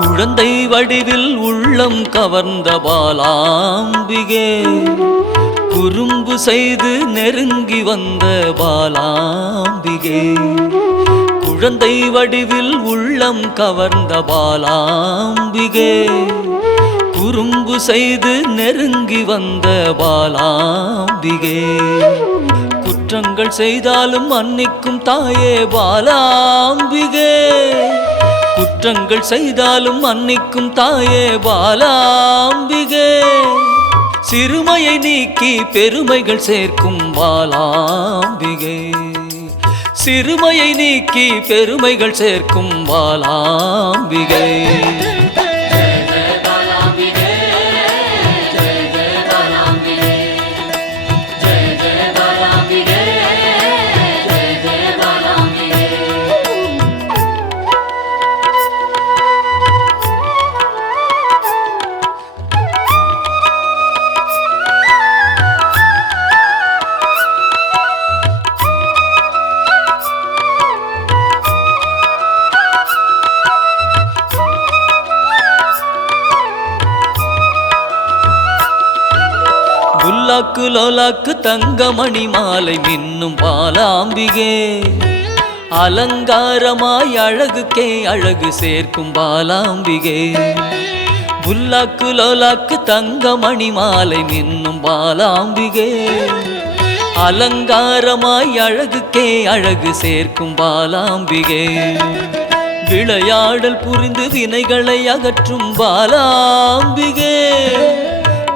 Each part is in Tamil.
குழந்தை வடிவில் உள்ளம் கவர்ந்த பாலாம்பிகே, குறும்பு செய்து நெருங்கி வந்த பாலாம்பிகே. குழந்தை வடிவில் உள்ளம் கவர்ந்த பாலாம்பிகே, குறும்பு செய்து நெருங்கி வந்த பாலாம்பிகே. குற்றங்கள் செய்தாலும் மன்னிக்கும் தாயே பாலாம்பிகே, குற்றங்கள் செய்தாலும் மன்னிக்கும் தாயே பாலாம்பிகே. சிறுமையை நீக்கி பெருமைகள் சேர்க்கும் பாலாம்பிகே, சிறுமையை நீக்கி பெருமைகள் சேர்க்கும் பாலாம்பிகே. லோலாக்கு லோலாக்கு தங்கமணி மாலை மின்னும் பாலாம்பிகே, அலங்காரமாய் அழகுக்கே அழகு சேர்க்கும் பாலாம்பிகே. புல்லாக்கு லோலாக்கு தங்கமணி மாலை மின்னும் பாலாம்பிகே, அலங்காரமாய் அழகுக்கே அழகு சேர்க்கும் பாலாம்பிகே. விளையாடல் புரிந்து வினைகளை அகற்றும் பாலாம்பிகே,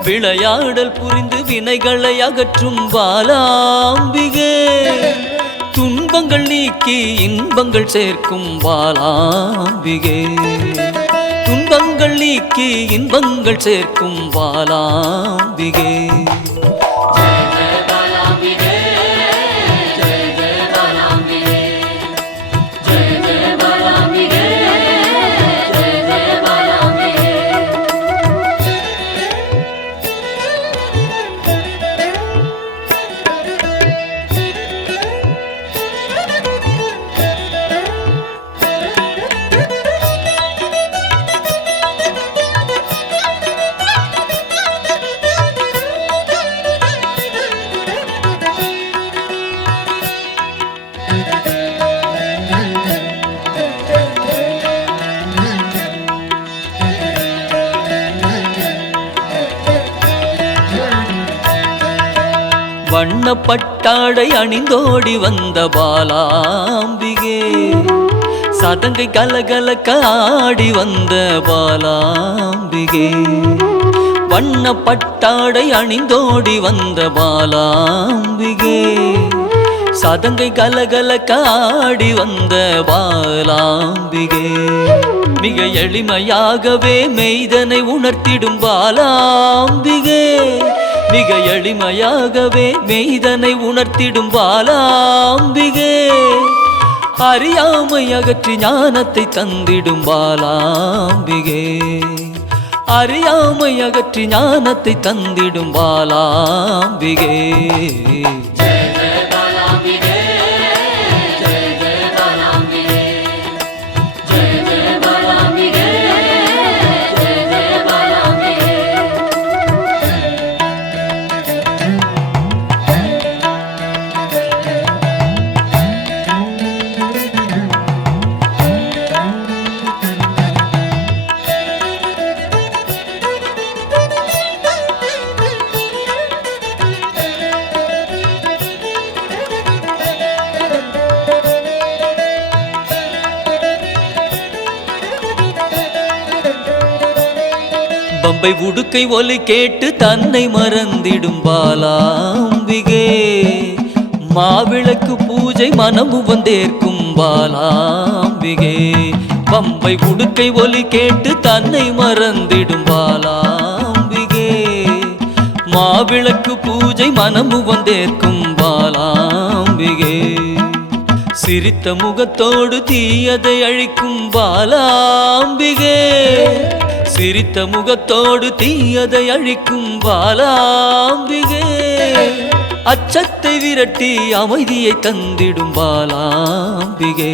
விளையாடல் புரிந்து வினைகளை அகற்றும் பாலாம்பிகே. துன்பங்கள் நீக்கி இன்பங்கள் சேர்க்கும் பாலாம்பிகே, துன்பங்கள் நீக்கி இன்பங்கள் சேர்க்கும் பாலாம்பிகே. வண்ணப்பட்டாடை அணிந்தோடி வந்த பாலாம்பிகே, சதங்கை கலகலக்க ஆடி வந்த பாலாம்பிகே. வண்ணப்பட்டாடை அணிந்தோடி வந்த பாலாம்பிகே, சதங்கை கலகலக்க ஆடி வந்த பாலாம்பிகே. மிக எளிமையாகவே மெய்தனை உணர்த்திடும் பாலாம்பிகே, மிக எளிமையாகவே மெய்தனை உணர்த்திடும் பாலாம்பிகே. அறியாமை அகற்றி ஞானத்தை தந்திடும் பாலாம்பிகே, அறியாமை அகற்றி ஞானத்தை தந்திடும் பாலாம்பிகே. பம்பை உடுக்கை ஒலி கேட்டு தன்னை மறந்திடும் பாலாம்பிகே, மாவிளக்கு பூஜை மனமு வந்தேற்கும் பாலாம்பிகே. பம்பை உடுக்கை ஒலி கேட்டு தன்னை மறந்திடும் பாலாம்பிகே, மாவிளக்கு பூஜை மனமு வந்தேற்கும் பாலாம்பிகே. சிரித்த முகத்தோடு தீயதை அழிக்கும் பாலாம்பிகே சிரித்த முகத்தோடு தீயதை அழிக்கும் பாலாம்பிகே அச்சத்தை விரட்டி அமைதியை தந்திடும் பாலாம்பிகே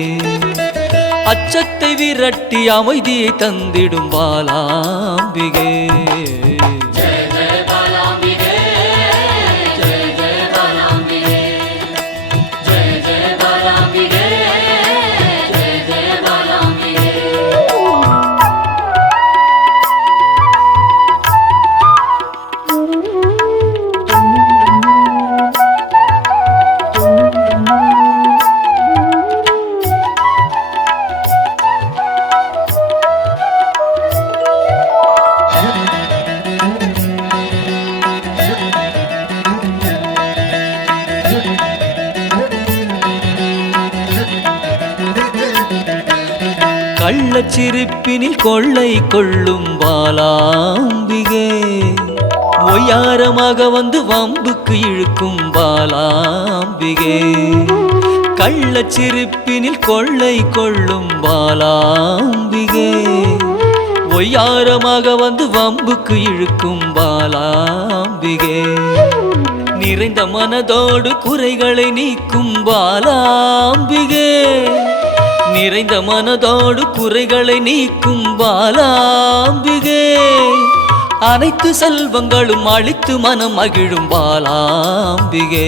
அச்சத்தை விரட்டி அமைதியை தந்திடும் பாலாம்பிகே கள்ளச்சிரிப்பினில் கொள்ளை கொள்ளும் பாலாம்பிகே ஒய்யாரமாக வந்து வம்புக்கு இழுக்கும் பாலாம்பிகே கள்ளச்சிரிப்பினில் கொள்ளை கொள்ளும் பாலாம்பிகே ஒய்யாரமாக வந்து வம்புக்கு இழுக்கும் பாலாம்பிகே நிறைந்த மனதோடு குறைகளை நீக்கும் பாலாம்பிகே நிறைந்த மனதோடு குறைகளை நீக்கும் பாலாம்பிகே அனைத்து செல்வங்களும் அளித்து மனம் மகிழும் பாலாம்பிகே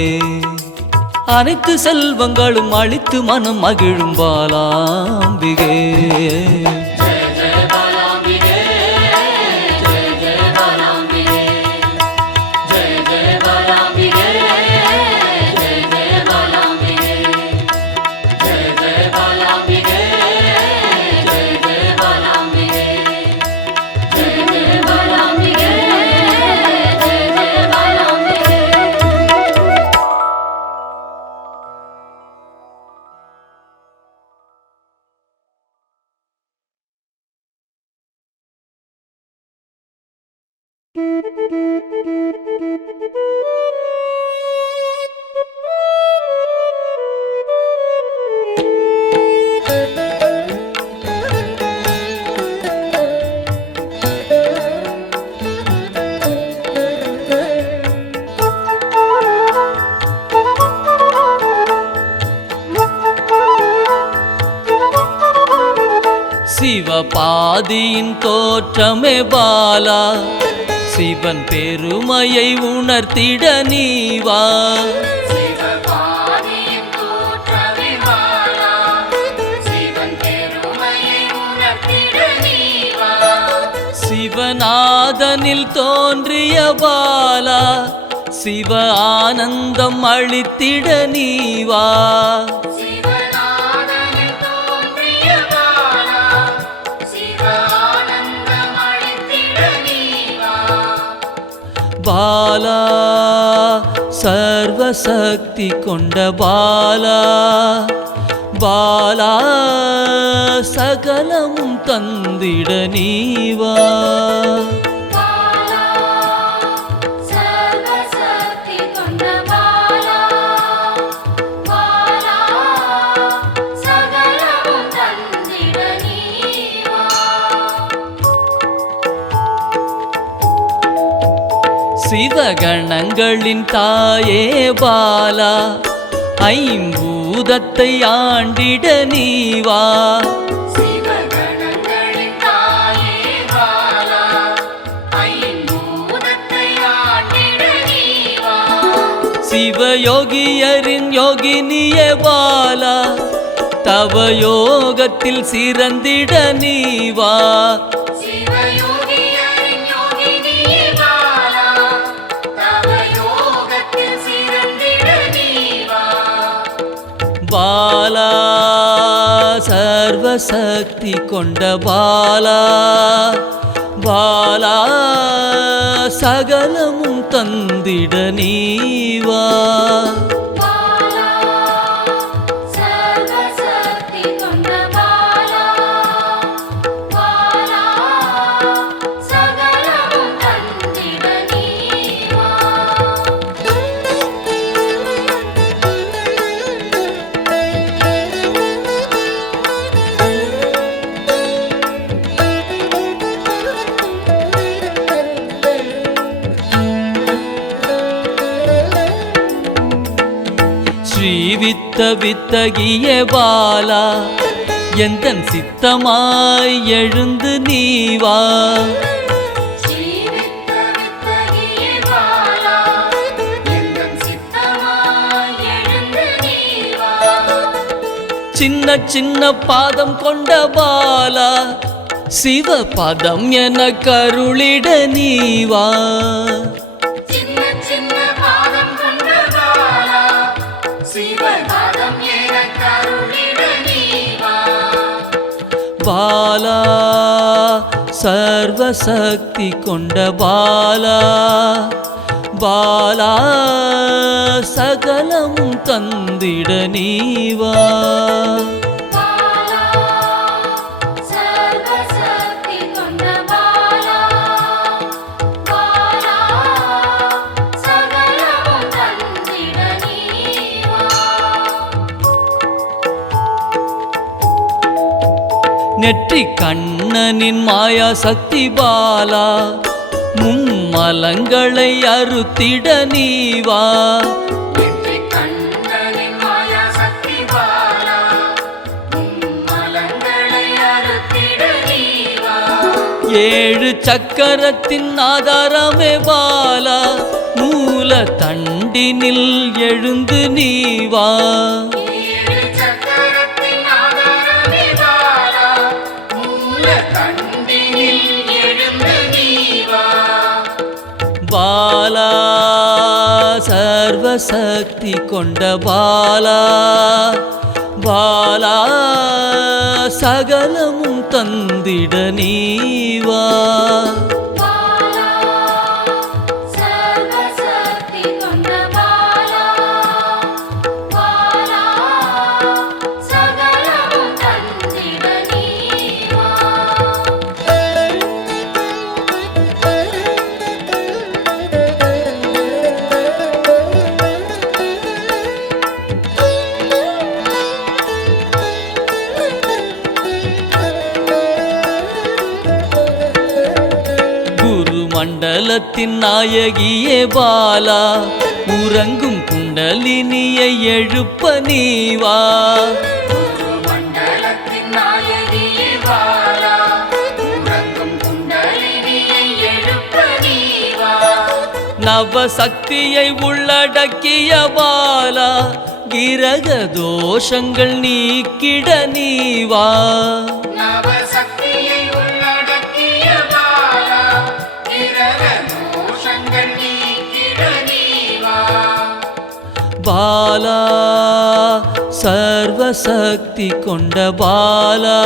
அனைத்து செல்வங்களும் அளித்து மனம் மகிழும் பாலாம்பிகே சிவபாதியின் தோற்றமே பாலா சிவன் பெருமையை உணர்த்திட நீவா சிவநாதனில் தோன்றிய பாலா சிவ ஆனந்தம் அளித்திட நீவா பாலா சர்வசக்தி கொண்ட பாலா பாலா சகலமும் தந்திட நீவா சிவகணங்களின் தாயே பாலா ஐம்பூதத்தை ஆண்டிட நீவா சிவயோகியரின் யோகினியே பாலா தவ யோகத்தில் சிறந்திட நீவா பாலா சர்வசக்தி கொண்ட பாலா பாலா சகலமும் தந்திட நீவா ஸ்ரீவித்த வித்தகிய பாலா எந்தன் சித்தமாய் எழுந்து நீ வா. சின்ன சின்ன பாதம் கொண்ட பாலா சிவ பாதம் என கருளிட நீ வா. பாலா சர்வசக்தி கொண்ட பாலா பாலா சகலமும் தந்திட நீ வா. நெற்றி கண்ணனின் மாயா சக்தி பாலா மும்மலங்களை அறுத்திட நீ வா. ஏழு சக்கரத்தின் ஆதாரமே பாலா மூல தண்டினில் எழுந்து நீ வா. பாலா சர்வசக்தி கொண்ட பாலா பாலா சகலமும் தந்திட நீ வா. மண்டலத்தின் நாயகியே பாலா உறங்கும் குண்டலினியை எழுப்ப நீ வா. நவசக்தியை உள்ளடக்கிய பாலா கிரக தோஷங்கள் நீக்கிட நீ வா. பாலா சர்வசக்தி கொண்ட பாலா